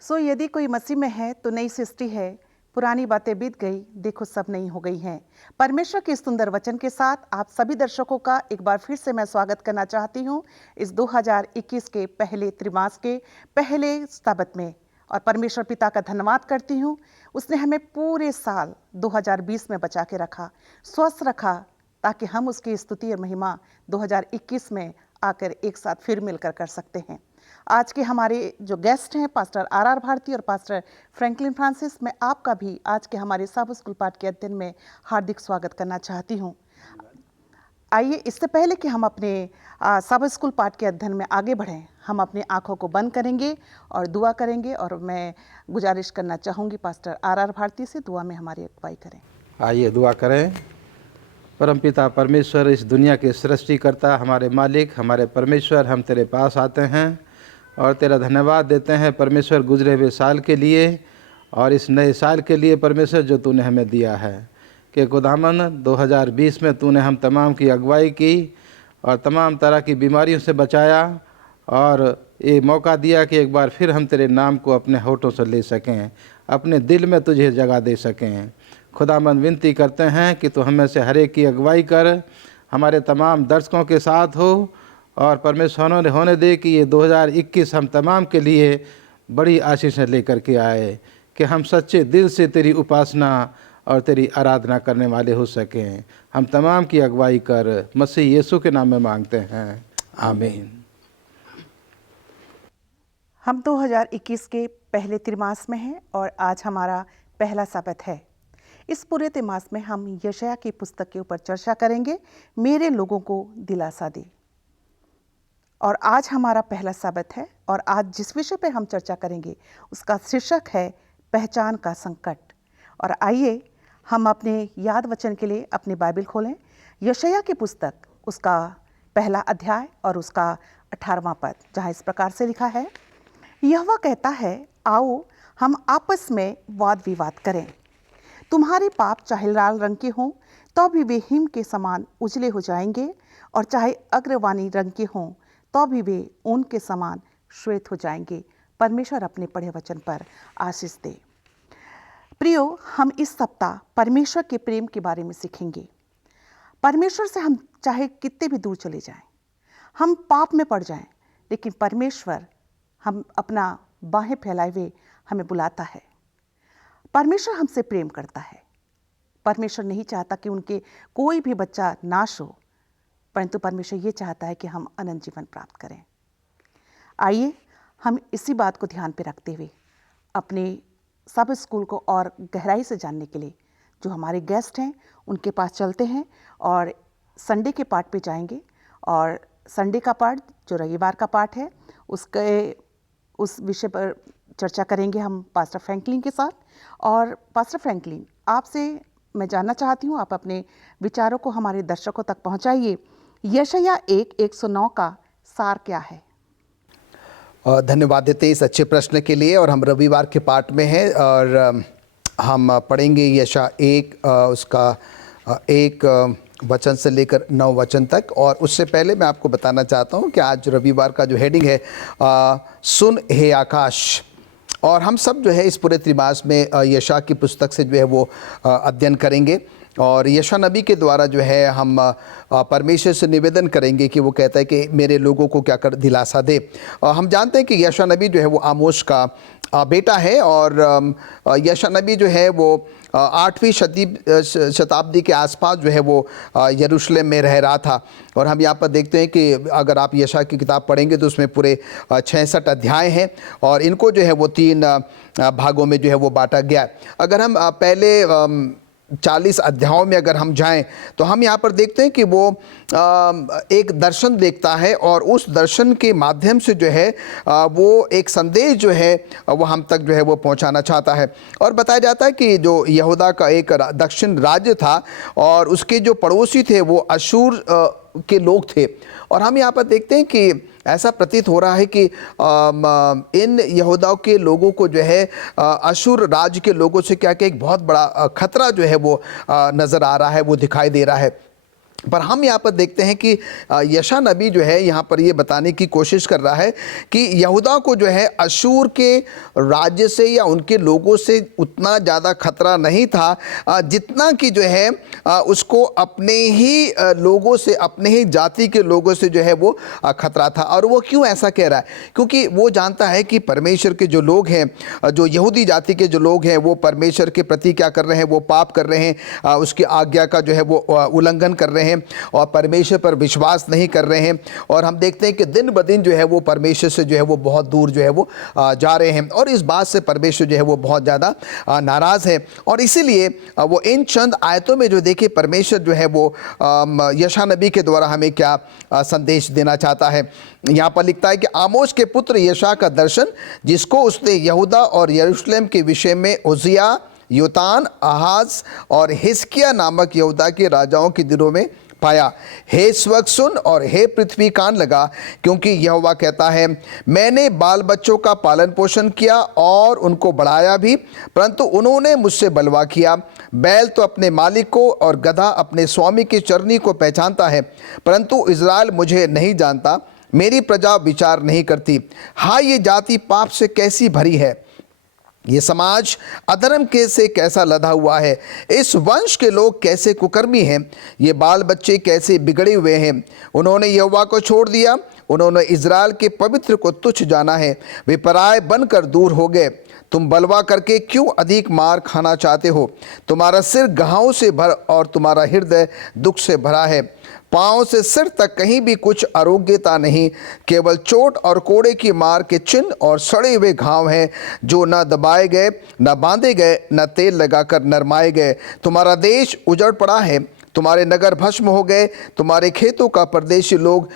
यदि कोई मसीह में है तो नई सृष्टि है, पुरानी बातें बीत गई, देखो सब नई हो गई हैं। परमेश्वर के सुंदर वचन के साथ आप सभी दर्शकों का एक बार फिर से मैं स्वागत करना चाहती हूँ इस 2021 के पहले त्रिमास के पहले सब्त में। और परमेश्वर पिता का धन्यवाद करती हूँ, उसने हमें पूरे साल 2020 में बचा के रखा, स्वस्थ रखा, ताकि हम उसकी स्तुति और महिमा 2021 में आकर एक साथ फिर मिलकर कर सकते हैं। आज के हमारे जो गेस्ट हैं पास्टर आर भारती और पास्टर फ्रैंकलिन फ्रांसिस, मैं आपका भी आज के हमारे सब स्कूल पाठ के अध्ययन में हार्दिक स्वागत करना चाहती हूँ। आइए, इससे पहले कि हम अपने सब स्कूल पाठ के अध्ययन में आगे बढ़ें, हम अपनी आंखों को बंद करेंगे और दुआ करेंगे। और मैं गुजारिश करना चाहूँगी पास्टर आर भारती से दुआ में हमारी अगुवाई करें। आइए दुआ करें। परमपिता परमेश्वर, इस दुनिया के सृष्टिकर्ता, हमारे मालिक, हमारे परमेश्वर, हम तेरे पास आते हैं और तेरा धन्यवाद देते हैं परमेश्वर गुजरे हुए साल के लिए और इस नए साल के लिए परमेश्वर जो तूने हमें दिया है कि खुदावन 2020 में तूने हम तमाम की अगुवाई की और तमाम तरह की बीमारियों से बचाया और ये मौका दिया कि एक बार फिर हम तेरे नाम को अपने होठों से ले सकें, अपने दिल में तुझे जगह दे सकें। खुदावंद विनती करते हैं कि तू हमें से हर एक की अगुवाई कर, हमारे तमाम दर्शकों के साथ हो और परमेश्वर होने दे कि ये 2021 हम तमाम के लिए बड़ी आशीषें लेकर के आए, कि हम सच्चे दिल से तेरी उपासना और तेरी आराधना करने वाले हो सकें। हम तमाम की अगुवाई कर, मसीह यीशु के नाम में मांगते हैं, आमीन। हम 2021 के पहले त्रिमास में हैं और आज हमारा पहला सब्त है। इस पूरे त्रिमास में हम यशायाह की पुस्तक के ऊपर चर्चा करेंगे, मेरे लोगों को दिलासा दे। और आज हमारा पहला सब्त है और आज जिस विषय पर हम चर्चा करेंगे उसका शीर्षक है पहचान का संकट। और आइए हम अपने याद वचन के लिए अपनी बाइबल खोलें, यशायाह की पुस्तक, उसका पहला अध्याय और उसका 18वां पद, जहाँ इस प्रकार से लिखा है, यहोवा कहता है, आओ हम आपस में वाद विवाद करें। तुम्हारे पाप चाहे लाल रंग के हों तो भी वे हिम के समान उजले हो जाएंगे, और चाहे अग्रवानी रंग के हों तो भी वे ऊन के समान श्वेत हो जाएंगे। परमेश्वर अपने पढ़े वचन पर आशीष दे। प्रियो, हम इस सप्ताह परमेश्वर के प्रेम के बारे में सीखेंगे। परमेश्वर से हम चाहे कितने भी दूर चले जाएं, हम पाप में पड़ जाएं, लेकिन परमेश्वर हम अपना बाहें फैलाए हुए हमें बुलाता है। परमेश्वर हमसे प्रेम करता है। परमेश्वर नहीं चाहता कि उनके कोई भी बच्चा नाश हो, परंतु परमेश्वर ये चाहता है कि हम अनंत जीवन प्राप्त करें। आइए हम इसी बात को ध्यान पे रखते हुए अपने सब स्कूल को और गहराई से जानने के लिए जो हमारे गेस्ट हैं उनके पास चलते हैं और संडे के पाठ पे जाएंगे। और संडे का पाठ जो रविवार का पाठ है उस विषय पर चर्चा करेंगे हम पास्टर फ्रैंकलिन के साथ। और पास्टर फ्रैंकलिन, आपसे मैं जानना चाहती हूँ, आप अपने विचारों को हमारे दर्शकों तक पहुँचाइए। यशायाह 1:109 का सार क्या है? धन्यवाद देते हैं इस अच्छे प्रश्न के लिए। और हम रविवार के पाठ में हैं और हम पढ़ेंगे यशायाह 1 उसका 1 वचन से लेकर 9 वचन तक। और उससे पहले मैं आपको बताना चाहता हूं कि आज रविवार का जो हेडिंग है सुन हे आकाश। और हम सब जो है इस पूरे त्रिमास में यशायाह की पुस्तक से जो है वो अध्ययन करेंगे। और यशायाह नबी के द्वारा जो है हम परमेश्वर से निवेदन करेंगे कि वो कहता है कि मेरे लोगों को क्या कर दिलासा दे। हम जानते हैं कि यशायाह नबी जो है वो आमोस का बेटा है और यशायाह नबी जो है वो 8वीं शताब्दी के आसपास जो है वो यरूशलेम में रह रहा था। और हम यहाँ पर देखते हैं कि अगर आप यशायाह की किताब पढ़ेंगे तो उसमें पूरे 66 अध्याय हैं और इनको जो है वो 3 भागों में जो है वो बांटा गया। अगर हम पहले 40 अध्यायों में अगर हम जाएं तो हम यहाँ पर देखते हैं कि वो एक दर्शन देखता है और उस दर्शन के माध्यम से जो है वो एक संदेश जो है वो हम तक जो है वो पहुँचाना चाहता है। और बताया जाता है कि जो यहूदा का एक दक्षिण राज्य था और उसके जो पड़ोसी थे वो अशूर के लोग थे। और हम यहाँ पर देखते हैं कि ऐसा प्रतीत हो रहा है कि इन यहूदा के लोगों को जो है अशूर राज्य के लोगों से क्या क्या एक बहुत बड़ा खतरा जो है वो नज़र आ रहा है, वो दिखाई दे रहा है। पर हम यहाँ पर देखते हैं कि यशा नबी जो है यहाँ पर ये बताने की कोशिश कर रहा है कि यहूदा को जो है अशूर के राज्य से या उनके लोगों से उतना ज़्यादा खतरा नहीं था जितना कि जो है उसको अपने ही लोगों से, अपने ही जाति के लोगों से जो है वो खतरा था। और वो क्यों ऐसा कह रहा है? क्योंकि वो जानता है कि परमेश्वर के जो लोग हैं, जो यहूदी जाति के जो लोग हैं, वो परमेश्वर के प्रति क्या कर रहे हैं? वो पाप कर रहे हैं, उसकी आज्ञा का जो है वो उल्लंघन कर रहे हैं और परमेश्वर पर विश्वास नहीं कर रहे हैं। और हम देखते हैं कि दिन ब दिन जो है वो परमेश्वर से जो है वो बहुत दूर जो है वो जा रहे हैं और इस बात से परमेश्वर जो है वो बहुत ज़्यादा नाराज़ है। और इसीलिए वो इन चंद आयतों में जो देखिए परमेश्वर जो है वो यशा नबी के द्वारा हमें क्या संदेश देना चाहता है। यहाँ पर लिखता है कि आमोस के पुत्र यशा का दर्शन, जिसको उसने यहूदा और यरूशलेम के विषय में उजिया, योतान, आहाज और हिजकिय्याह नामक यहूदा के राजाओं के दिनों में पाया। हे स्वर्ग सुन और हे पृथ्वी कान लगा, क्योंकि यहोवा कहता है, मैंने बाल बच्चों का पालन पोषण किया और उनको बढ़ाया भी, परंतु उन्होंने मुझसे बलवा किया। बैल तो अपने मालिक को और गधा अपने स्वामी की चरनी को पहचानता है, परंतु इज़राइल मुझे नहीं जानता, मेरी प्रजा विचार नहीं करती। हाँ, ये जाति पाप से कैसी भरी है, ये समाज अधर्म के से कैसा लदा हुआ है। इस वंश के लोग कैसे कुकर्मी हैं, ये बाल बच्चे कैसे बिगड़े हुए हैं। उन्होंने यहोवा को छोड़ दिया, उन्होंने इज़राइल के पवित्र को तुच्छ जाना है। वे पराए बनकर दूर हो गए। तुम बलवा करके क्यों अधिक मार खाना चाहते हो? तुम्हारा सिर घावों से भर और तुम्हारा हृदय दुख से भरा है। पाँव से सिर तक कहीं भी कुछ आरोग्यता नहीं, केवल चोट और कोड़े की मार के चिन्ह और सड़े हुए घाव हैं, जो न दबाए गए, न बांधे गए, न तेल लगाकर नरमाए गए। तुम्हारा देश उजड़ पड़ा है, तुम्हारे नगर भस्म हो गए, तुम्हारे खेतों का परदेशी लोग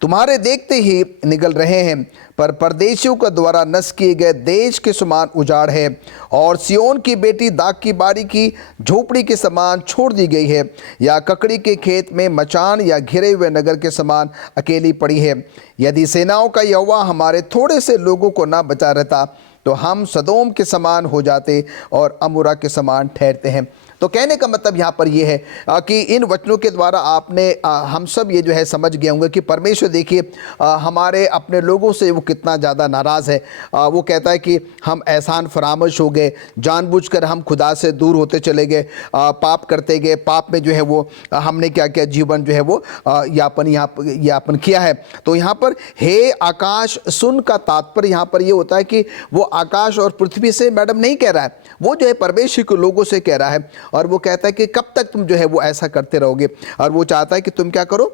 तुम्हारे देखते ही निगल रहे हैं। पर परदेशियों के द्वारा नष्ट किए गए देश के समान उजाड़ है, और सियोन की बेटी दाख की बारी की झोपड़ी के समान छोड़ दी गई है, या ककड़ी के खेत में मचान या घिरे हुए नगर के समान अकेली पड़ी है। यदि सेनाओं का यहोवा हमारे थोड़े से लोगों को ना बचा रहता, तो हम सदोम के समान हो जाते और अमोरा के समान ठहरते हैं। तो कहने का मतलब यहाँ पर यह है कि इन वचनों के द्वारा आपने हम सब ये जो है समझ गए होंगे कि परमेश्वर देखिए हमारे अपने लोगों से वो कितना ज़्यादा नाराज़ है। वो कहता है कि हम एहसान फरामोश हो गए, जानबूझकर हम खुदा से दूर होते चले गए, पाप करते गए, पाप में जो है वो हमने क्या क्या जीवन जो है वो यापन किया है। तो यहाँ पर हे आकाश सुन का तात्पर्य यहाँ पर ये होता है कि वो आकाश और पृथ्वी से मैडम नहीं कह रहा है, वो जो है परमेश्वर के लोगों से कह रहा है। और वो कहता है कि कब तक तुम जो है वो ऐसा करते रहोगे, और वो चाहता है कि तुम क्या करो,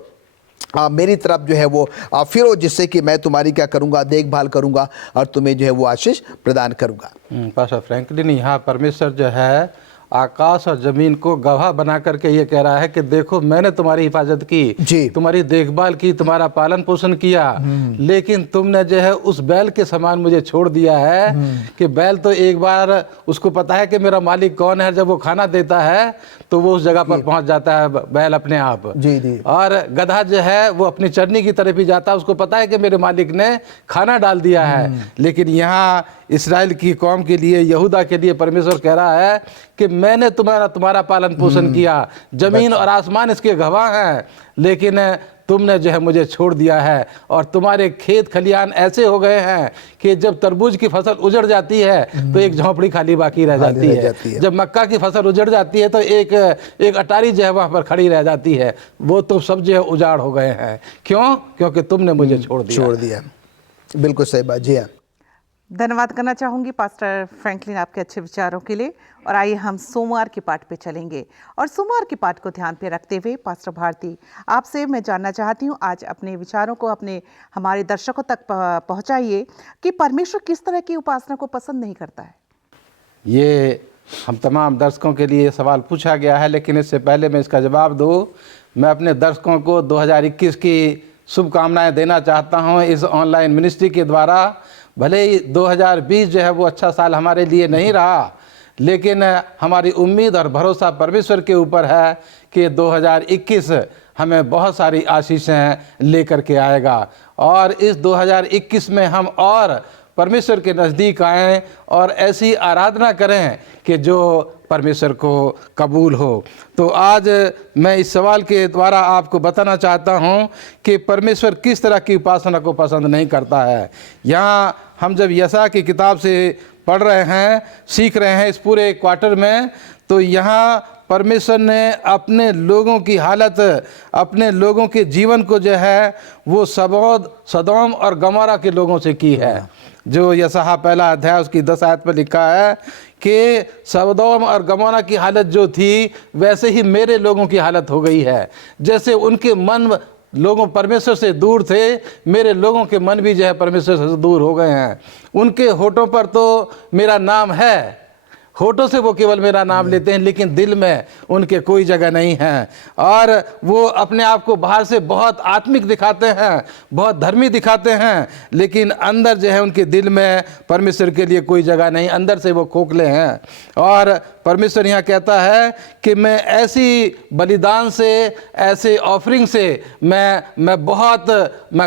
मेरी तरफ जो है वो फिरो, जिससे कि मैं तुम्हारी क्या करूंगा, देखभाल करूंगा और तुम्हें जो है वो आशीष प्रदान करूंगा। पास्टर फ्रैंकलिन यहाँ परमेश्वर जो है आकाश और जमीन को गवाह बना करके ये कह रहा है कि देखो मैंने तुम्हारी हिफाजत की, तुम्हारी देखभाल की, तुम्हारा पालन पोषण किया, लेकिन तुमने जो है उस बैल के समान मुझे छोड़ दिया है कि बैल तो एक बार उसको पता है कि मेरा मालिक कौन है, जब वो खाना देता है तो वो उस जगह पर पहुंच जाता है बैल अपने आप। जी। और गधा जो है वो अपनी चरनी की तरफ ही जाता है, उसको पता है कि मेरे मालिक ने खाना डाल दिया है। लेकिन यहाँ इस्राएल की कौम के लिए, यहूदा के लिए परमेश्वर कह रहा है कि मैंने तुम्हारा पालन पोषण किया, जमीन और आसमान इसके गवाह हैं, लेकिन तुमने जो है मुझे छोड़ दिया है। और तुम्हारे खेत खलियान ऐसे हो गए हैं कि जब तरबूज की फसल उजड़ जाती है तो एक झोंपड़ी खाली बाकी रह जाती है, जब मक्का की फसल उजड़ जाती है तो एक अटारी जो है वहाँ पर खड़ी रह जाती है। वो तो सब जो है उजाड़ हो गए हैं। क्यों? क्योंकि तुमने मुझे छोड़ दिया। बिल्कुल सही बात। जी हाँ, धन्यवाद करना चाहूँगी पास्टर फ्रैंकलिन आपके अच्छे विचारों के लिए। और आइए हम सोमवार के पाठ पे चलेंगे, और सोमवार के पाठ को ध्यान पे रखते हुए पास्टर भारती आपसे मैं जानना चाहती हूँ, आज अपने विचारों को हमारे दर्शकों तक पहुँचाइए कि परमेश्वर किस तरह की उपासना को पसंद नहीं करता है। ये हम तमाम दर्शकों के लिए सवाल पूछा गया है, लेकिन इससे पहले मैं इसका जवाब दूँ, मैं अपने दर्शकों को 2021 की शुभकामनाएँ देना चाहता हूँ इस ऑनलाइन मिनिस्ट्री के द्वारा। भले ही 2020 जो है वो अच्छा साल हमारे लिए नहीं रहा, लेकिन हमारी उम्मीद और भरोसा परमेश्वर के ऊपर है कि 2021 हमें बहुत सारी आशीषें लेकर के आएगा। और इस 2021 में हम और परमेश्वर के नज़दीक आएं और ऐसी आराधना करें कि जो परमेश्वर को कबूल हो। तो आज मैं इस सवाल के द्वारा आपको बताना चाहता हूं कि परमेश्वर किस तरह की उपासना को पसंद नहीं करता है। यहाँ हम जब यशायाह की किताब से पढ़ रहे हैं, सीख रहे हैं इस पूरे क्वार्टर में, तो यहाँ परमेश्वर ने अपने लोगों की हालत, अपने लोगों के जीवन को जो है वो सदोम और गमोरा के लोगों से की है। जो यशायाह पहला अध्याय उसकी 10 आयत पर लिखा है कि सदोम और गमोरा की हालत जो थी वैसे ही मेरे लोगों की हालत हो गई है। जैसे उनके मन लोगों परमेश्वर से दूर थे, मेरे लोगों के मन भी जो है परमेश्वर से दूर हो गए हैं। उनके होठों पर तो मेरा नाम है, होठों से वो केवल मेरा नाम लेते हैं, लेकिन दिल में उनके कोई जगह नहीं है। और वो अपने आप को बाहर से बहुत आत्मिक दिखाते हैं, बहुत धर्मी दिखाते हैं, लेकिन अंदर जो है उनके दिल में परमेश्वर के लिए कोई जगह नहीं, अंदर से वो खोखले हैं। और परमेश्वर यहाँ कहता है कि मैं ऐसी बलिदान से, ऐसे ऑफरिंग से मैं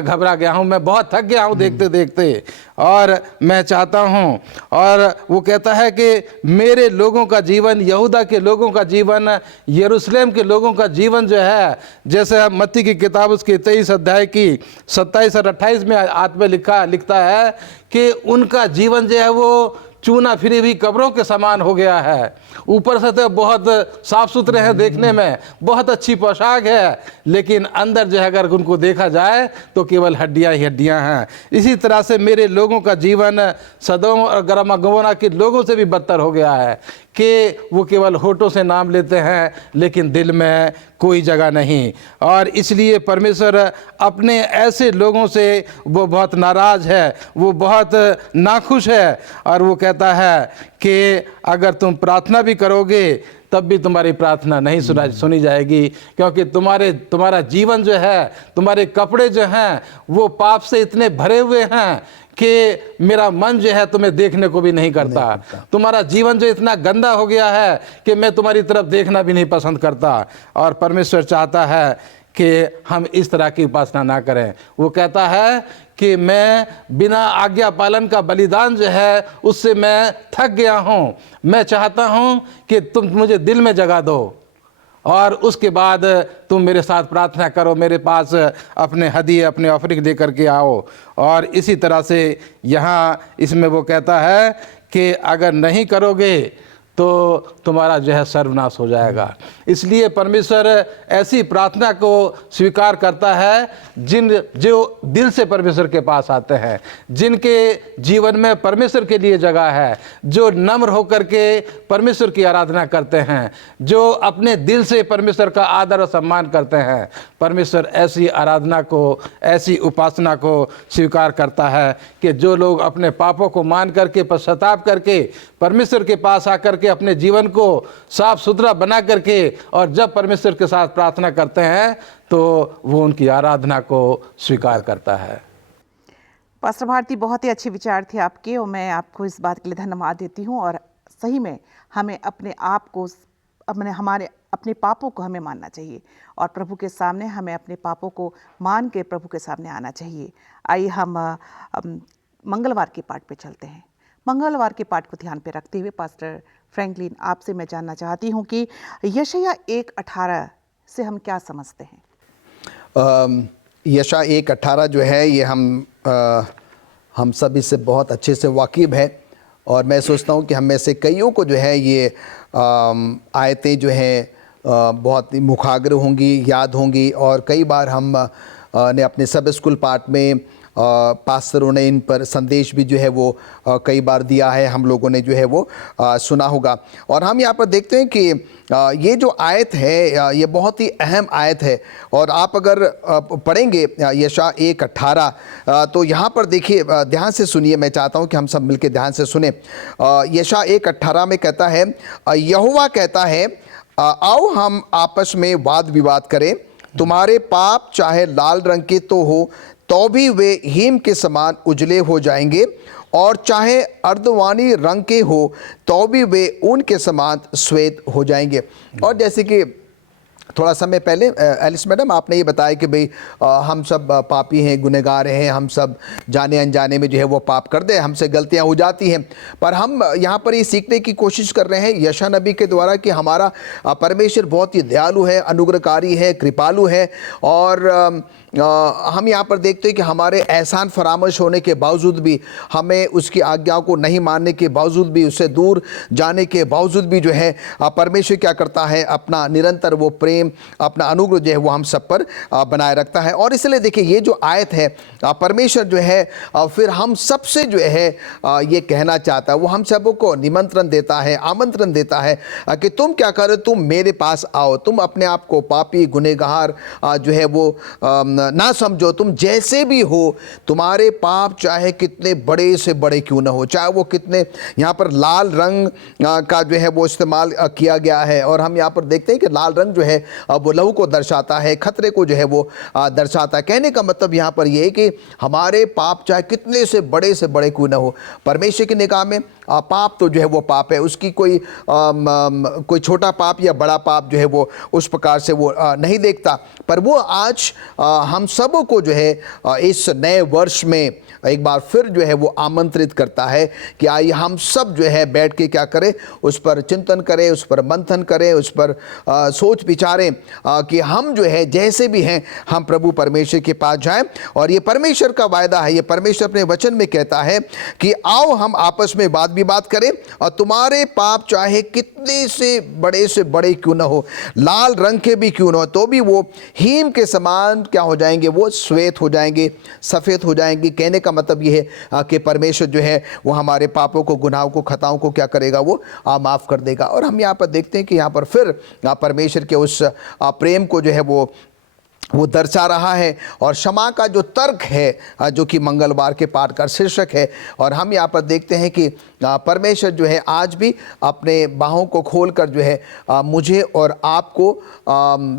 घबरा गया हूँ, मैं बहुत थक गया हूँ देखते देखते, और मैं चाहता हूँ। और वो कहता है कि मेरे लोगों का जीवन, यहूदा के लोगों का जीवन, यरूशलेम के लोगों का जीवन जो है, जैसे मत्ती की किताब उसके 23 अध्याय की 27 और 28 में आत्मा लिखता है कि उनका जीवन जो है वो चूना फिरी हुई कब्रों के समान हो गया है। ऊपर से तो बहुत साफ सुथरे हैं, देखने में बहुत अच्छी पोशाक है, लेकिन अंदर जो है अगर उनको देखा जाए तो केवल हड्डियां ही हड्डियां हैं। इसी तरह से मेरे लोगों का जीवन सदोम और गमोरा के लोगों से भी बदतर हो गया है कि वो केवल होठों से नाम लेते हैं, लेकिन दिल में कोई जगह नहीं। और इसलिए परमेश्वर अपने ऐसे लोगों से वो बहुत नाराज़ है, वो बहुत नाखुश है। और वो कहता है कि अगर तुम प्रार्थना भी करोगे तब भी तुम्हारी प्रार्थना नहीं सुनी जाएगी, क्योंकि तुम्हारा जीवन जो है, तुम्हारे कपड़े जो हैं वो पाप से इतने भरे हुए हैं कि मेरा मन जो है तुम्हें देखने को भी नहीं करता। तुम्हारा जीवन जो इतना गंदा हो गया है कि मैं तुम्हारी तरफ देखना भी नहीं पसंद करता। और परमेश्वर चाहता है कि हम इस तरह की उपासना ना करें। वो कहता है कि मैं बिना आज्ञा पालन का बलिदान जो है उससे मैं थक गया हूँ। मैं चाहता हूँ कि तुम मुझे दिल में जगह दो और उसके बाद तुम मेरे साथ प्रार्थना करो, मेरे पास अपने हदिये, अपने ऑफरिंग लेकर के आओ। और इसी तरह से यहाँ इसमें वो कहता है कि अगर नहीं करोगे तो तुम्हारा जो है सर्वनाश हो जाएगा। इसलिए परमेश्वर ऐसी प्रार्थना को स्वीकार करता है जो दिल से परमेश्वर के पास आते हैं, जिनके जीवन में परमेश्वर के लिए जगह है, जो नम्र होकर के परमेश्वर की आराधना करते हैं, जो अपने दिल से परमेश्वर का आदर और सम्मान करते हैं। परमेश्वर ऐसी आराधना को, ऐसी उपासना को स्वीकार करता है कि जो लोग अपने पापों को मान करके, पश्चाताप करके परमेश्वर के पास आकर के अपने जीवन को साफ सुथरा बना करके और जब परमेश्वर के साथ प्रार्थना करते हैं तो वो उनकी आराधना को स्वीकार करता है। पास्टर भारती, बहुत ही अच्छे विचार थे आपके और मैं आपको इस बात के लिए धन्यवाद देती हूँ। और सही में हमें अपने आप को, अपने पापों को हमें मानना चाहिए और प्रभु के सामने हमें अपने पापों को मान के प्रभु के सामने आना चाहिए। आइए हम मंगलवार के पाठ पे चलते हैं। मंगलवार के पाठ को ध्यान पे रखते हुए पास्टर फ्रैंकलिन, आपसे मैं जानना चाहती हूँ कि यशायाह 1:18 से हम क्या समझते हैं? यशायाह 1:18 जो है ये हम सब इससे बहुत अच्छे से वाकिफ़ है और मैं सोचता हूँ कि हम में से कईयों को जो है ये आयतें जो हैं बहुत ही मुखाग्र होंगी, याद होंगी। और कई बार हम ने अपने सब स्कूल पाठ में पास्टरों ने इन पर संदेश भी जो है वो कई बार दिया है, हम लोगों ने जो है वो सुना होगा। और हम यहाँ पर देखते हैं कि ये जो आयत है ये बहुत ही अहम आयत है। और आप अगर पढ़ेंगे यशायाह 1:18 तो यहाँ पर देखिए, ध्यान से सुनिए, मैं चाहता हूँ कि हम सब मिलकर ध्यान से सुने। यशायाह 1:18 में कहता है, यहोवा कहता है, आओ हम आपस में वाद विवाद करें, तुम्हारे पाप चाहे लाल रंग के तो हो तो भी वे हिम के समान उजले हो जाएंगे, और चाहे अर्धवानी रंग के हो तो भी वे ऊन के समान श्वेत हो जाएंगे। और जैसे कि थोड़ा समय पहले एलिस मैडम आपने ये बताया कि भाई हम सब पापी हैं, गुनहगार हैं, हम सब जाने अनजाने में जो है वो पाप कर दे, हमसे गलतियां हो जाती हैं। पर हम यहाँ पर ये सीखने की कोशिश कर रहे हैं यशा नबी के द्वारा कि हमारा परमेश्वर बहुत ही दयालु है, अनुग्रहकारी है, कृपालु है। और हम यहाँ पर देखते हैं कि हमारे एहसान फरामोश होने के बावजूद भी, हमें उसकी आज्ञाओं को नहीं मानने के बावजूद भी, उससे दूर जाने के बावजूद भी जो है परमेश्वर क्या करता है, अपना निरंतर वो प्रेम, अपना अनुग्रह जो है वो हम सब पर बनाए रखता है। और इसलिए देखिए ये जो आयत है, परमेश्वर जो है फिर हम सबसे जो है ये कहना चाहता है, वो हम सबों को निमंत्रण देता है, आमंत्रण देता है कि तुम क्या करो, तुम मेरे पास आओ, तुम अपने आप को पापी गुनहगार जो है वो ना समझो, तुम जैसे भी हो, तुम्हारे पाप चाहे कितने बड़े से बड़े क्यों ना हो, चाहे वो कितने, यहाँ पर लाल रंग का जो है वो इस्तेमाल किया गया है। और हम यहाँ पर देखते हैं कि लाल रंग जो है वो लहू को दर्शाता है, खतरे को जो है वो दर्शाता है। कहने का मतलब यहाँ पर ये है कि हमारे पाप चाहे कितने से बड़े क्यों ना हो, परमेश्वर की निगाह में पाप तो जो है वो पाप है, उसकी कोई छोटा पाप या बड़ा पाप जो है वो उस प्रकार से वो नहीं देखता। पर वो आज हम सबों को जो है इस नए वर्ष में एक बार फिर जो है वो आमंत्रित करता है कि आइए हम सब जो है बैठ के क्या करें, उस पर चिंतन करें, उस पर मंथन करें, उस पर सोच विचारें कि हम जो है जैसे भी हैं हम प्रभु परमेश्वर के पास जाएं। और ये परमेश्वर का वायदा है, ये परमेश्वर अपने वचन में कहता है कि आओ हम आपस में बात विवाद करें, और तुम्हारे पाप चाहे कितने से बड़े क्यों ना हो, लाल रंग के भी क्यों ना हो, तो भी वो हीम के समान क्या हो जाएंगे, वो श्वेत हो जाएंगे, सफ़ेद हो जाएंगे। कहने का मतलब ये है कि परमेश्वर जो है वो हमारे पापों को, गुनाहों को, खताओं को क्या करेगा, वो माफ़ कर देगा। और हम यहाँ पर देखते हैं कि यहाँ पर फिर परमेश्वर के उस प्रेम को जो है वो दर्शा रहा है। और क्षमा का जो तर्क है, जो कि मंगलवार के पाठ का शीर्षक है, और हम यहाँ पर देखते हैं कि परमेश्वर जो है आज भी अपने बाहों को खोलकर जो है मुझे और आपको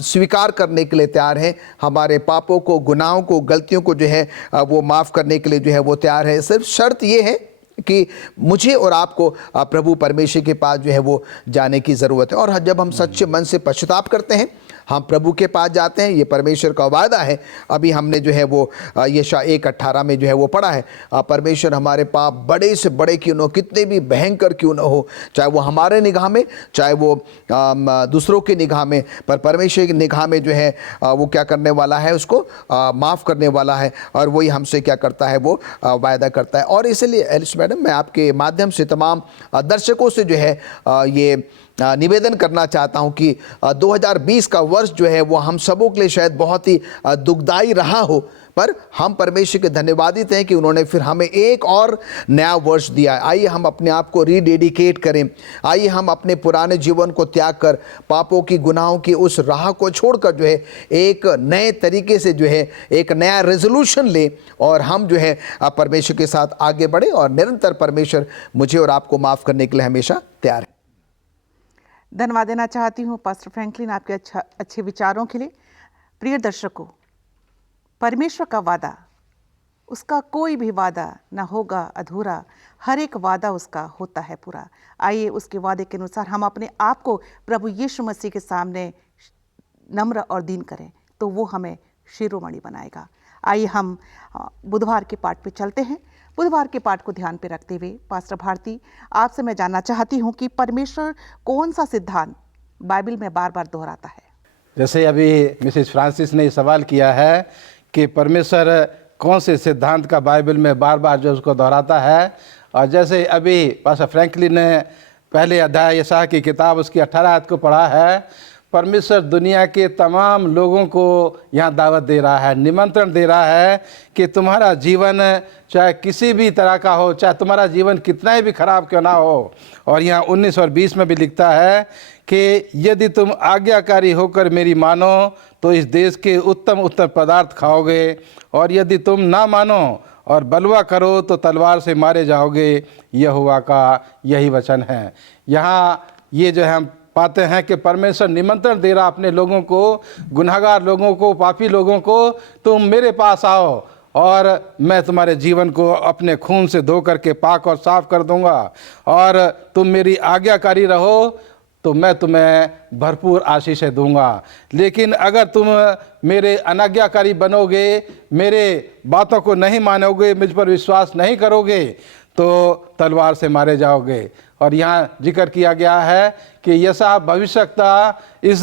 स्वीकार करने के लिए तैयार है, हमारे पापों को, गुनाहों को, गलतियों को जो है वो माफ़ करने के लिए जो है वो तैयार है। सिर्फ शर्त ये है कि मुझे और आपको प्रभु परमेश्वर के पास जो है वो जाने की ज़रूरत है। और जब हम सच्चे मन से पश्चाताप करते हैं, हम प्रभु के पास जाते हैं, ये परमेश्वर का वादा है। अभी हमने जो है वो यशा 1:18 में जो है वो पढ़ा है, परमेश्वर हमारे पाप बड़े से बड़े क्यों न हो, कितने भी भयंकर क्यों न हो, चाहे वो हमारे निगाह में, चाहे वो दूसरों की निगाह में, पर परमेश्वर की निगाह में जो है वो क्या करने वाला है, उसको माफ़ करने वाला है। और वही हमसे क्या करता है, वो वायदा करता है। और इसलिए एलिस मैडम, मैं आपके माध्यम से तमाम दर्शकों से जो है ये निवेदन करना चाहता हूं कि 2020 का वर्ष जो है वो हम सबों के लिए शायद बहुत ही दुखदाई रहा हो, पर हम परमेश्वर के धन्यवादित हैं कि उन्होंने फिर हमें एक और नया वर्ष दिया है। आइए हम अपने आप को रीडेडिकेट करें, आइए हम अपने पुराने जीवन को त्याग कर, पापों की, गुनाहों की उस राह को छोड़कर जो है एक नए तरीके से जो है एक नया रेजोल्यूशन ले, और हम जो है परमेश्वर के साथ आगे बढ़े। और निरंतर परमेश्वर मुझे और आपको माफ़ करने के लिए हमेशा तैयार है। धन्यवाद देना चाहती हूँ पास्टर फ्रैंकलिन आपके अच्छे विचारों के लिए। प्रिय दर्शकों, परमेश्वर का वादा, उसका कोई भी वादा ना होगा अधूरा, हर एक वादा उसका होता है पूरा। आइए उसके वादे के अनुसार हम अपने आप को प्रभु यीशु मसीह के सामने नम्र और दीन करें, तो वो हमें शिरोमणि बनाएगा। आइए हम बुधवार के पाठ पे चलते हैं। बुधवार के पाठ को ध्यान पे रखते हुए पास्टर भारती, आपसे मैं जानना चाहती हूँ कि परमेश्वर कौन सा सिद्धांत बाइबल में बार बार दोहराता है। जैसे अभी मिसेस फ्रांसिस ने सवाल किया है कि परमेश्वर कौन से सिद्धांत का बाइबल में बार बार जो उसको दोहराता है, और जैसे अभी पास्टर फ्रैंकलिन ने पहले अध्याय यशायाह की किताब उसकी 18 आयत को पढ़ा है, परमेश्वर दुनिया के तमाम लोगों को यहाँ दावत दे रहा है, निमंत्रण दे रहा है कि तुम्हारा जीवन चाहे किसी भी तरह का हो, चाहे तुम्हारा जीवन कितना ही भी खराब क्यों ना हो। और यहाँ 19 और 20 में भी लिखता है कि यदि तुम आज्ञाकारी होकर मेरी मानो तो इस देश के उत्तम उत्तम पदार्थ खाओगे, और यदि तुम ना मानो और बलवा करो तो तलवार से मारे जाओगे। यहोवा का यही वचन है। यहाँ ये जो है हम पाते हैं कि परमेश्वर निमंत्रण दे रहा अपने लोगों को, गुनहगार लोगों को, पापी लोगों को, तुम मेरे पास आओ और मैं तुम्हारे जीवन को अपने खून से धो करके पाक और साफ कर दूंगा, और तुम मेरी आज्ञाकारी रहो, तो मैं तुम्हें भरपूर आशीषें दूंगा। लेकिन अगर तुम मेरे अनाज्ञाकारी बनोगे, मेरे बातों को नहीं मानोगे, मुझ पर विश्वास नहीं करोगे, तो तलवार से मारे जाओगे। और यहाँ जिक्र किया गया है कि यशायाह भविष्यवक्ता इस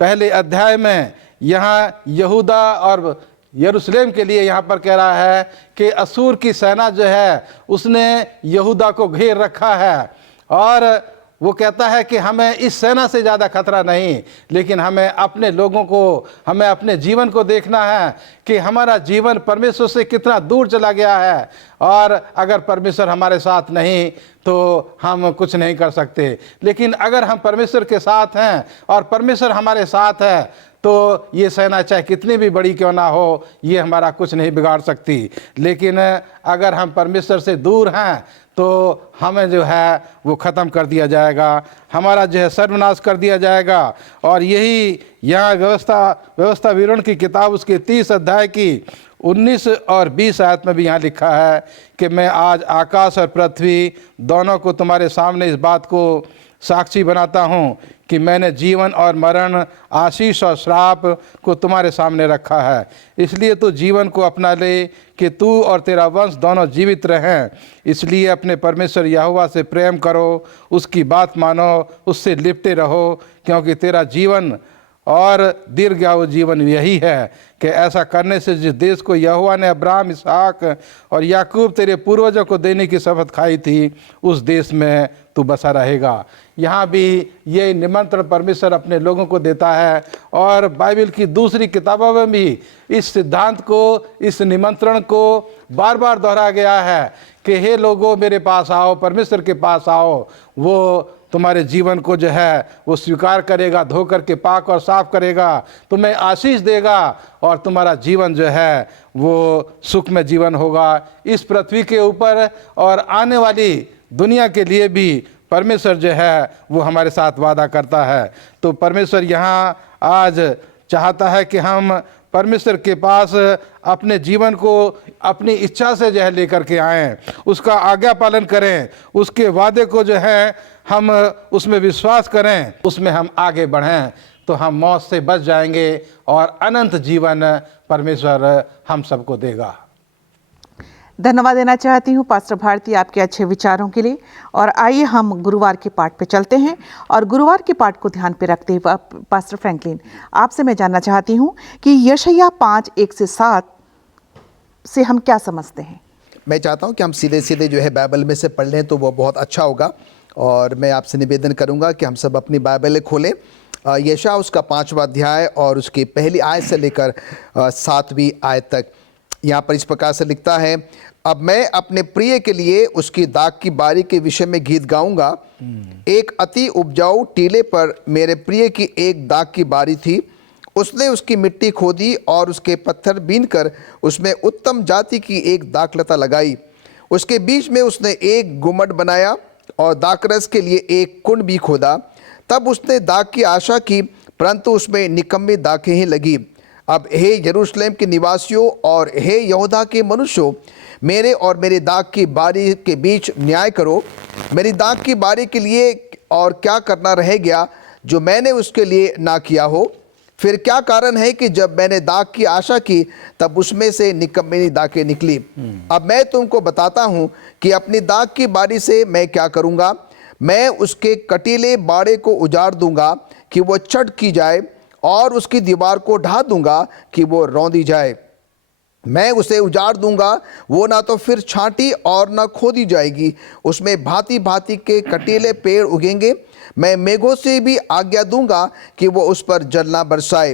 पहले अध्याय में यहाँ यहूदा और यरूशलेम के लिए यहाँ पर कह रहा है कि असूर की सेना जो है उसने यहूदा को घेर रखा है, और वो कहता है कि हमें इस सेना से ज़्यादा खतरा नहीं, लेकिन हमें अपने लोगों को, हमें अपने जीवन को देखना है कि हमारा जीवन परमेश्वर से कितना दूर चला गया है, और अगर परमेश्वर हमारे साथ नहीं तो हम कुछ नहीं कर सकते। लेकिन अगर हम परमेश्वर के साथ हैं और परमेश्वर हमारे साथ है तो ये सेना चाहे कितनी भी बड़ी क्यों ना हो, ये हमारा कुछ नहीं बिगाड़ सकती। लेकिन अगर हम परमेश्वर से दूर हैं तो हमें जो है वो ख़त्म कर दिया जाएगा, हमारा जो है सर्वनाश कर दिया जाएगा। और यही यहाँ व्यवस्था विवरण की किताब उसके 30 अध्याय की 19 और 20 आयत में भी यहाँ लिखा है कि मैं आज आकाश और पृथ्वी दोनों को तुम्हारे सामने इस बात को साक्षी बनाता हूँ कि मैंने जीवन और मरण, आशीष और श्राप को तुम्हारे सामने रखा है। इसलिए तू जीवन को अपना ले कि तू और तेरा वंश दोनों जीवित रहें। इसलिए अपने परमेश्वर यहोवा से प्रेम करो, उसकी बात मानो, उससे लिपटे रहो, क्योंकि तेरा जीवन और दीर्घायु जीवन यही है कि ऐसा करने से जिस देश को यहोवा ने अब्राहम, इसहाक और याकूब तेरे पूर्वजों को देने की शपथ खाई थी, उस देश में तू बसा रहेगा। यहाँ भी ये निमंत्रण परमेश्वर अपने लोगों को देता है, और बाइबल की दूसरी किताबों में भी इस सिद्धांत को, इस निमंत्रण को बार बार दोहराया गया है कि हे लोगों मेरे पास आओ, परमेश्वर के पास आओ, वो तुम्हारे जीवन को जो है वो स्वीकार करेगा, धो करके पाक और साफ करेगा, तुम्हें आशीष देगा, और तुम्हारा जीवन जो है वो सुख में जीवन होगा इस पृथ्वी के ऊपर, और आने वाली दुनिया के लिए भी परमेश्वर जो है वो हमारे साथ वादा करता है। तो परमेश्वर यहाँ आज चाहता है कि हम परमेश्वर के पास अपने जीवन को अपनी इच्छा से जो है लेकर के आएँ, उसका आज्ञा पालन करें, उसके वादे को जो है हम उसमें विश्वास करें, उसमें हम आगे बढ़ें, तो हम मौत से बच जाएंगे और अनंत जीवन परमेश्वर हम सबको देगा। धन्यवाद देना चाहती हूँ पास्टर भारती आपके अच्छे विचारों के लिए। और आइए हम गुरुवार के पाठ पे चलते हैं, और गुरुवार के पाठ को ध्यान पे रखते हुए पास्टर फ्रैंकलिन आपसे मैं जानना चाहती हूँ कि यशायाह 5:1-7 से हम क्या समझते हैं। मैं चाहता हूँ कि हम सीधे सीधे जो है बाइबल में से पढ़ लें तो वो बहुत अच्छा होगा, और मैं आपसे निवेदन करूँगा कि हम सब अपनी बाइबलें खोलें। यशायाह उसका 5वां अध्याय और उसकी पहली आयत से लेकर 7वीं आयत तक। यहाँ पर इस प्रकार से लिखता है, अब मैं अपने प्रिय के लिए उसकी दाख की बारी के विषय में गीत गाऊंगा। एक अति उपजाऊ टीले पर मेरे प्रिय की एक दाख की बारी थी। उसने उसकी मिट्टी खोदी और उसके पत्थर बीनकर उसमें उत्तम जाति की एक दाखलता लगाई। उसके बीच में उसने एक गुम्मट बनाया और दाखरस के लिए एक कुंड भी खोदा। तब उसने दाख की आशा की, परंतु उसमें निकम्मी दाखें ही लगी। अब हे यरूशलेम के निवासियों और हे यहूदा के मनुष्यों, मेरे और मेरे दाख की बारी के बीच न्याय करो। मेरी दाख की बारी के लिए और क्या करना रह गया जो मैंने उसके लिए ना किया हो? फिर क्या कारण है कि जब मैंने दाख की आशा की तब उसमें से निकम्मी दाखें निकली? अब मैं तुमको बताता हूँ कि अपनी दाख की बारी से मैं क्या करूँगा। मैं उसके कटीले बाड़े को उजाड़ दूंगा कि वो चट की जाए, और उसकी दीवार को ढा दूंगा कि वो रौंदी जाए। मैं उसे उजाड़ दूंगा, वो ना तो फिर छांटी और ना खोदी जाएगी। उसमें भांति भांति के कटीले पेड़ उगेंगे। मैं मेघों से भी आज्ञा दूंगा कि वो उस पर जल ना बरसाए,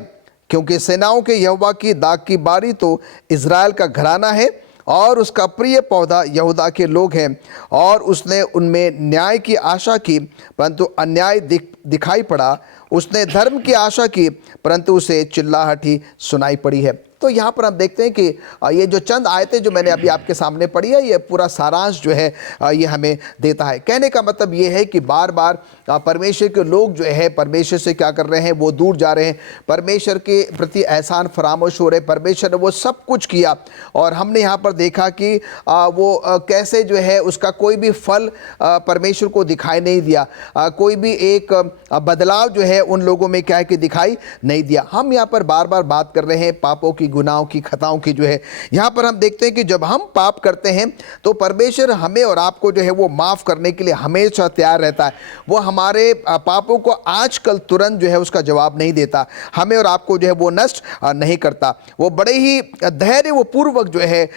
क्योंकि सेनाओं के यहोवा की दाख की बारी तो इज़राइल का घराना है, और उसका प्रिय पौधा यहूदा के लोग हैं। और उसने उनमें न्याय की आशा की, परंतु अन्याय दिखाई पड़ा। उसने धर्म की आशा की, परंतु उसे चिल्लाहट ही सुनाई पड़ी है। तो यहाँ पर हम देखते हैं कि ये जो चंद आयतें जो मैंने अभी आपके सामने पढ़ी है, ये पूरा सारांश जो है ये हमें देता है। कहने का मतलब ये है कि बार बार परमेश्वर के लोग जो है परमेश्वर से क्या कर रहे हैं, वो दूर जा रहे हैं, परमेश्वर के प्रति एहसान फरामोश हो रहे। परमेश्वर ने वो सब कुछ किया और हमने यहाँ पर देखा कि वो कैसे जो है उसका कोई भी फल परमेश्वर को दिखाई नहीं दिया, कोई भी एक बदलाव जो है उन लोगों में क्या है कि दिखाई नहीं दिया। हम यहाँ पर बार बार बात कर रहे हैं पापों की, गुनाहों की, खताओं की जो है। यहाँ पर हम देखते हैं कि जब हम पाप करते हैं तो परमेश्वर हमें और आपको जो है वो माफ़ करने के लिए हमेशा तैयार रहता है। वो हमारे पापों को आजकल तुरंत जो है उसका जवाब नहीं देता, हमें और आपको जो है वो नष्ट नहीं करता। वो बड़े ही धैर्य वो पूर्वक जो है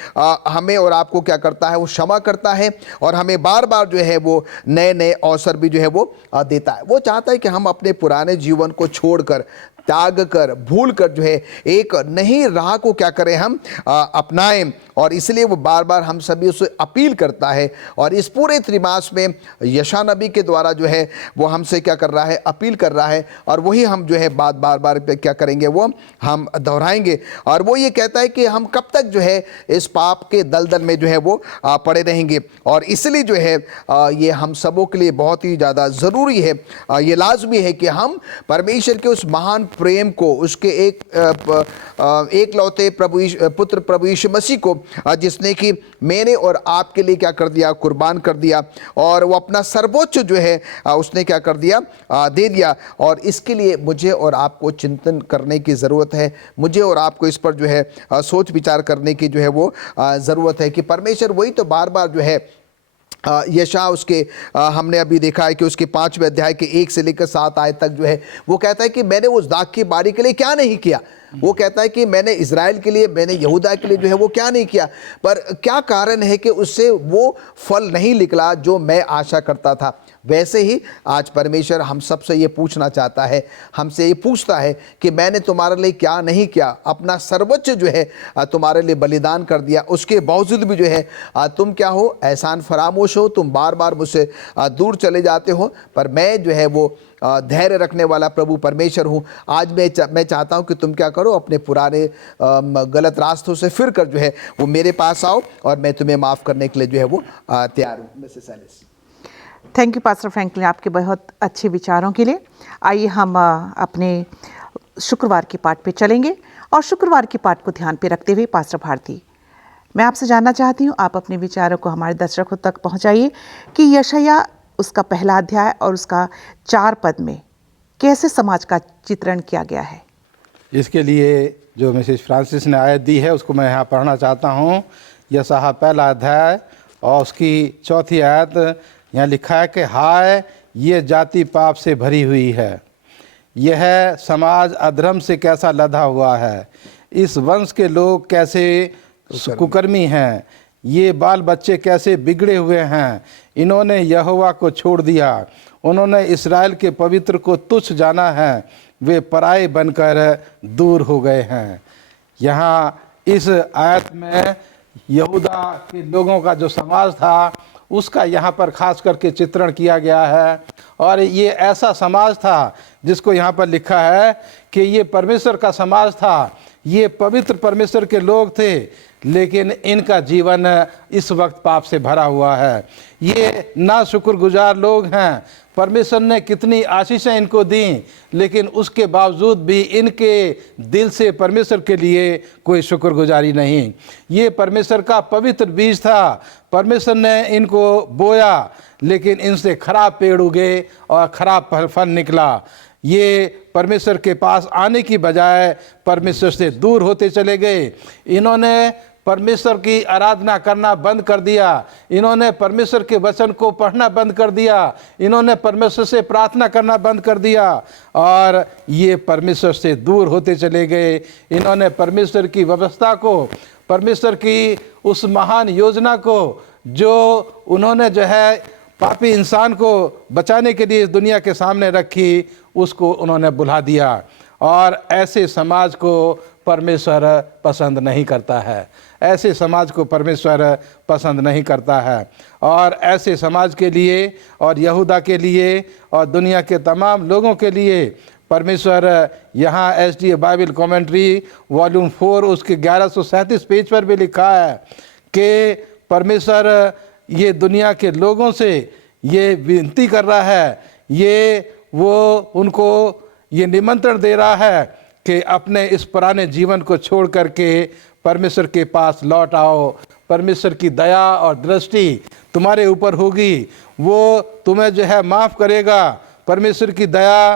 हमें और आपको क्या करता है, वो क्षमा करता है और हमें बार बार जो है वो नए नए अवसर भी जो है वो देता है। वो चाहता है कि हम अपने पुराने जीवन को छोड़कर, त्याग कर, भूल कर जो है एक नई राह को क्या करें, हम अपनाएं। और इसलिए वो बार बार हम सभी उससे अपील करता है। और इस पूरे त्रिमास में यशा नबी के द्वारा जो है वो हमसे क्या कर रहा है, अपील कर रहा है। और वही हम जो है बात बार बार क्या करेंगे, वो हम दोहराएंगे। और वो ये कहता है कि हम कब तक जो है इस पाप के दलदल में जो है वो पड़े रहेंगे। और इसलिए जो है ये हम सबों के लिए बहुत ही ज़्यादा ज़रूरी है, ये लाजमी है कि हम परमेश्वर के उस महान प्रेम को, उसके एक लौते पुत्र प्रभु यीशु मसीह को, जिसने कि मैंने और आपके लिए क्या कर दिया, कुर्बान कर दिया। और वो अपना सर्वोच्च जो है उसने क्या कर दिया, दे दिया। और इसके लिए मुझे और आपको चिंतन करने की ज़रूरत है, मुझे और आपको इस पर जो है सोच विचार करने की जो है वो ज़रूरत है कि परमेश्वर वही तो बार बार जो है यशा उसके हमने अभी देखा है कि उसके 5वें अध्याय के 1 से लेकर 7 आयत तक जो है वो कहता है कि मैंने उस दाग की बारी के लिए क्या नहीं किया। वो कहता है कि मैंने इज़राइल के लिए, मैंने यहूदा के लिए जो है वो क्या नहीं किया। पर क्या कारण है कि उससे वो फल नहीं निकला जो मैं आशा करता था। वैसे ही आज परमेश्वर हम सब से ये पूछना चाहता है, हमसे ये पूछता है कि मैंने तुम्हारे लिए क्या नहीं किया, अपना सर्वोच्च जो है तुम्हारे लिए बलिदान कर दिया। उसके बावजूद भी जो है तुम क्या हो, एहसान फरामोश हो, तुम बार बार मुझसे दूर चले जाते हो। पर मैं जो है वो धैर्य रखने वाला प्रभु परमेश्वर हूँ। आज मैं चाहता हूँ कि तुम क्या करो, अपने पुराने गलत रास्तों से फिर कर जो है वो मेरे पास आओ और मैं तुम्हें माफ़ करने के लिए जो है वो तैयार हूँ। Mrs Alice. Thank you pastor Franklin, आपके बहुत अच्छे विचारों के लिए। आइए हम अपने शुक्रवार के पाठ पे चलेंगे और शुक्रवार के पाठ को ध्यान पे रखते हुए पास्टर भारती, मैं आपसे जानना चाहती हूँ, आप अपने विचारों को हमारे दर्शकों तक पहुँचाइए कि यशायाह उसका पहला अध्याय और उसका 4 पद में कैसे समाज का चित्रण किया गया है। इसके लिए जो मिसेस फ्रांसिस ने आयत दी है उसको मैं यहाँ पढ़ना चाहता हूँ। यशायाह पहला अध्याय और उसकी 4थी आयत। यहाँ लिखा है कि हाय ये जाति पाप से भरी हुई है, यह समाज अधर्म से कैसा लदा हुआ है, इस वंश के लोग कैसे कुकर्मी हैं, ये बाल बच्चे कैसे बिगड़े हुए हैं। इन्होंने यहोवा को छोड़ दिया, उन्होंने इस्राएल के पवित्र को तुच्छ जाना है, वे पराए बनकर दूर हो गए हैं। यहाँ इस आयत में यहूदा के लोगों का जो समाज था उसका यहाँ पर खास करके चित्रण किया गया है। और ये ऐसा समाज था जिसको यहाँ पर लिखा है कि ये परमेश्वर का समाज था, ये पवित्र परमेश्वर के लोग थे, लेकिन इनका जीवन इस वक्त पाप से भरा हुआ है। ये ना शुक्रगुजार लोग हैं। परमेश्वर ने कितनी आशीषें इनको दी, लेकिन उसके बावजूद भी इनके दिल से परमेश्वर के लिए कोई शुक्रगुजारी नहीं। ये परमेश्वर का पवित्र बीज था, परमेश्वर ने इनको बोया, लेकिन इनसे खराब पेड़ उगे और खराब फल निकला। ये परमेश्वर के पास आने की बजाय परमेश्वर से दूर होते चले गए। इन्होंने परमेश्वर की आराधना करना बंद कर दिया, इन्होंने परमेश्वर के वचन को पढ़ना बंद कर दिया, इन्होंने परमेश्वर से प्रार्थना करना बंद कर दिया और ये परमेश्वर से दूर होते चले गए। इन्होंने परमेश्वर की व्यवस्था को, परमेश्वर की उस महान योजना को जो उन्होंने जो है पापी इंसान को बचाने के लिए इस दुनिया के सामने रखी, उसको उन्होंने भुला दिया। और ऐसे समाज को परमेश्वर पसंद नहीं करता है, ऐसे समाज को परमेश्वर पसंद नहीं करता है। और ऐसे समाज के लिए और यहूदा के लिए और दुनिया के तमाम लोगों के लिए परमेश्वर यहाँ एसडी बाइबल कमेंट्री वॉल्यूम 4 उसके 1137 पेज पर भी लिखा है कि परमेश्वर ये दुनिया के लोगों से ये विनती कर रहा है, ये वो उनको ये निमंत्रण दे रहा है कि अपने इस पुराने जीवन को छोड़ करके परमेश्वर के पास लौट आओ। परमेश्वर की दया और दृष्टि तुम्हारे ऊपर होगी, वो तुम्हें जो है माफ़ करेगा। परमेश्वर की दया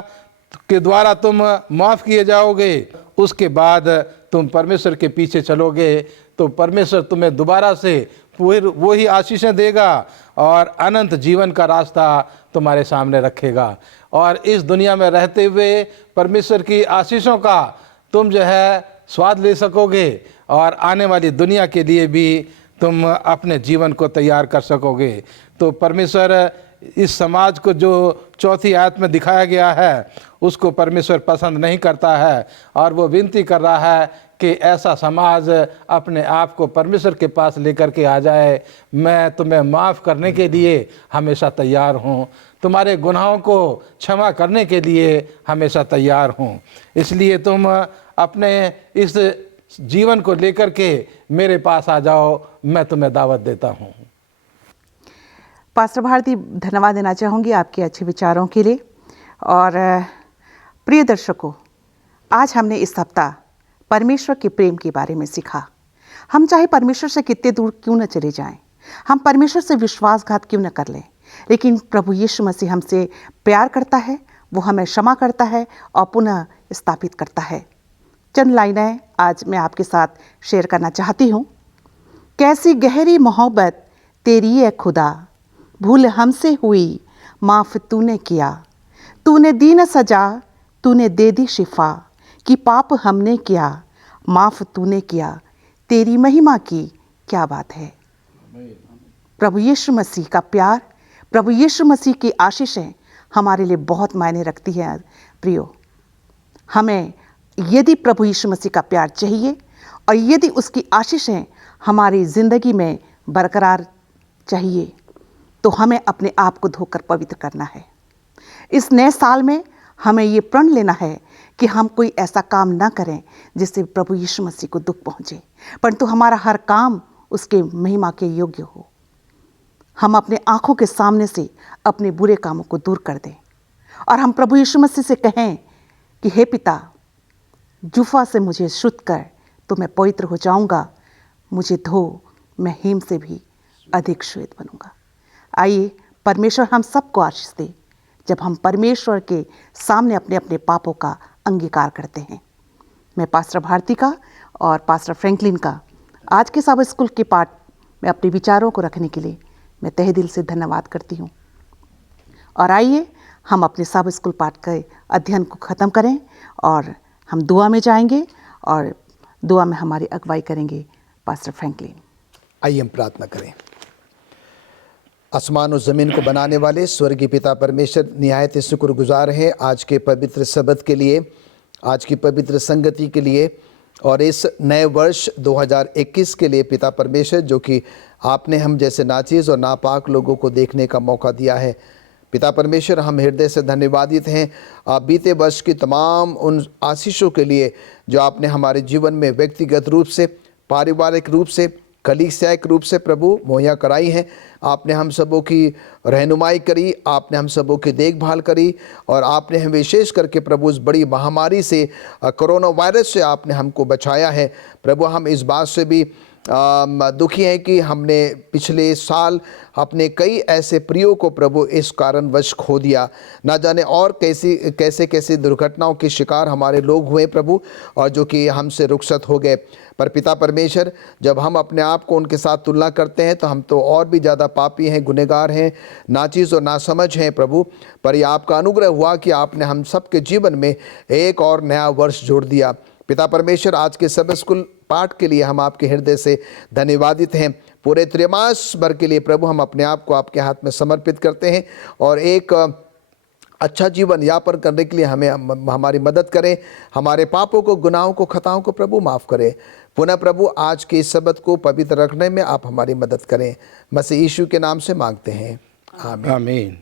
के द्वारा तुम माफ़ किए जाओगे। उसके बाद तुम परमेश्वर के पीछे चलोगे तो परमेश्वर तुम्हें दोबारा से फिर वही आशीषें देगा और अनंत जीवन का रास्ता तुम्हारे सामने रखेगा। और इस दुनिया में रहते हुए परमेश्वर की आशीषों का तुम जो है स्वाद ले सकोगे और आने वाली दुनिया के लिए भी तुम अपने जीवन को तैयार कर सकोगे। तो परमेश्वर इस समाज को जो चौथी आयत में दिखाया गया है उसको परमेश्वर पसंद नहीं करता है और वो विनती कर रहा है कि ऐसा समाज अपने आप को परमेश्वर के पास लेकर के आ जाए। मैं तुम्हें माफ़ करने के लिए हमेशा तैयार हूँ, तुम्हारे गुनाहों को क्षमा करने के लिए हमेशा तैयार हूँ। इसलिए तुम अपने इस जीवन को लेकर के मेरे पास आ जाओ, मैं तुम्हें दावत देता हूँ। पास्टर भारती, धन्यवाद देना चाहूँगी आपके अच्छे विचारों के लिए। और प्रिय दर्शकों, आज हमने इस सप्ताह परमेश्वर के प्रेम के बारे में सीखा। हम चाहे परमेश्वर से कितने दूर क्यों न चले जाएं, हम परमेश्वर से विश्वासघात क्यों न कर लें, लेकिन प्रभु यीशु मसीह हमसे प्यार करता है, वो हमें क्षमा करता है और पुनः स्थापित करता है। चंद लाइनें आज मैं आपके साथ शेयर करना चाहती हूँ। कैसी गहरी मोहब्बत तेरी है खुदा, भूल हमसे हुई माफ़ तूने किया, तूने दी न सजा तूने दे दी शिफा, कि पाप हमने किया माफ़ तूने किया, तेरी महिमा की क्या बात है। प्रभु यीशु मसीह का प्यार, प्रभु यीशु मसीह की आशीषें हमारे लिए बहुत मायने रखती हैं। प्रियो, हमें यदि प्रभु यीशु मसीह का प्यार चाहिए और यदि उसकी आशीषें हमारी ज़िंदगी में बरकरार चाहिए तो हमें अपने आप को धोकर पवित्र करना है। इस नए साल में हमें ये प्रण लेना है कि हम कोई ऐसा काम ना करें जिससे प्रभु यीशु मसीह को दुख पहुंचे, परंतु हमारा हर काम उसके महिमा के योग्य हो। हम अपने आंखों के सामने से अपने बुरे कामों को दूर कर दें और हम प्रभु यीशु मसीह से कहें कि हे पिता, जूफा से मुझे शुद्ध कर तो मैं पवित्र हो जाऊंगा, मुझे धो, मैं हिम से भी अधिक श्वेत बनूंगा। आइए परमेश्वर हम सबको आशीष दे जब हम परमेश्वर के सामने अपने अपने पापों का अंगीकार करते हैं। मैं पास्टर भारती का और पास्टर फ्रैंकलिन का आज के सबक स्कूल के पाठ में अपने विचारों को रखने के लिए मैं तहे दिल से धन्यवाद करती हूँ। और आइए हम अपने सबक स्कूल पाठ के अध्ययन को ख़त्म करें और हम दुआ में जाएंगे और दुआ में हमारी अगुवाई करेंगे पास्टर फ्रैंकलिन। आइए हम प्रार्थना करें। आसमान और ज़मीन को बनाने वाले स्वर्गीय पिता परमेश्वर, निहायत शुक्रगुजार है आज के पवित्र शब्द के लिए, आज की पवित्र संगति के लिए और इस नए वर्ष 2021 के लिए पिता परमेश्वर, जो कि आपने हम जैसे नाचीज़ और नापाक लोगों को देखने का मौका दिया है। पिता परमेश्वर, हम हृदय से धन्यवादित हैं आप बीते वर्ष की तमाम उन आशीषों के लिए जो आपने हमारे जीवन में व्यक्तिगत रूप से, पारिवारिक रूप से, कलीसियाक रूप से प्रभु मुहैया कराई हैं। आपने हम सबों की रहनुमाई करी, आपने हम सबों की देखभाल करी और आपने हम विशेष करके प्रभु उस बड़ी महामारी से, कोरोना वायरस से आपने हमको बचाया है। प्रभु, हम इस बात से भी दुखी हैं कि हमने पिछले साल अपने कई ऐसे प्रियो को प्रभु इस कारणवश खो दिया। ना जाने और कैसे दुर्घटनाओं के शिकार हमारे लोग हुए प्रभु, और जो कि हमसे रुखसत हो गए। पर पिता परमेश्वर, जब हम अपने आप को उनके साथ तुलना करते हैं तो हम तो और भी ज़्यादा पापी हैं, गुनहगार हैं, नाचीज़ और नासमझ हैं प्रभु। पर यह आपका अनुग्रह हुआ कि आपने हम सबके जीवन में एक और नया वर्ष जोड़ दिया। पिता परमेश्वर, आज के सबक स्कूल पाठ के लिए हम आपके हृदय से धन्यवादित हैं। पूरे त्रैमास भर के लिए प्रभु हम अपने आप को आपके हाथ में समर्पित करते हैं और एक अच्छा जीवन यापन करने के लिए हमें हमारी मदद करें। हमारे पापों को, गुनाहों को, खताओं को प्रभु माफ़ करें। पुनः प्रभु आज के इस शब्द को पवित्र रखने में आप हमारी मदद करें। मसीह यीशु के नाम से मांगते हैं, आमीन। आमीन।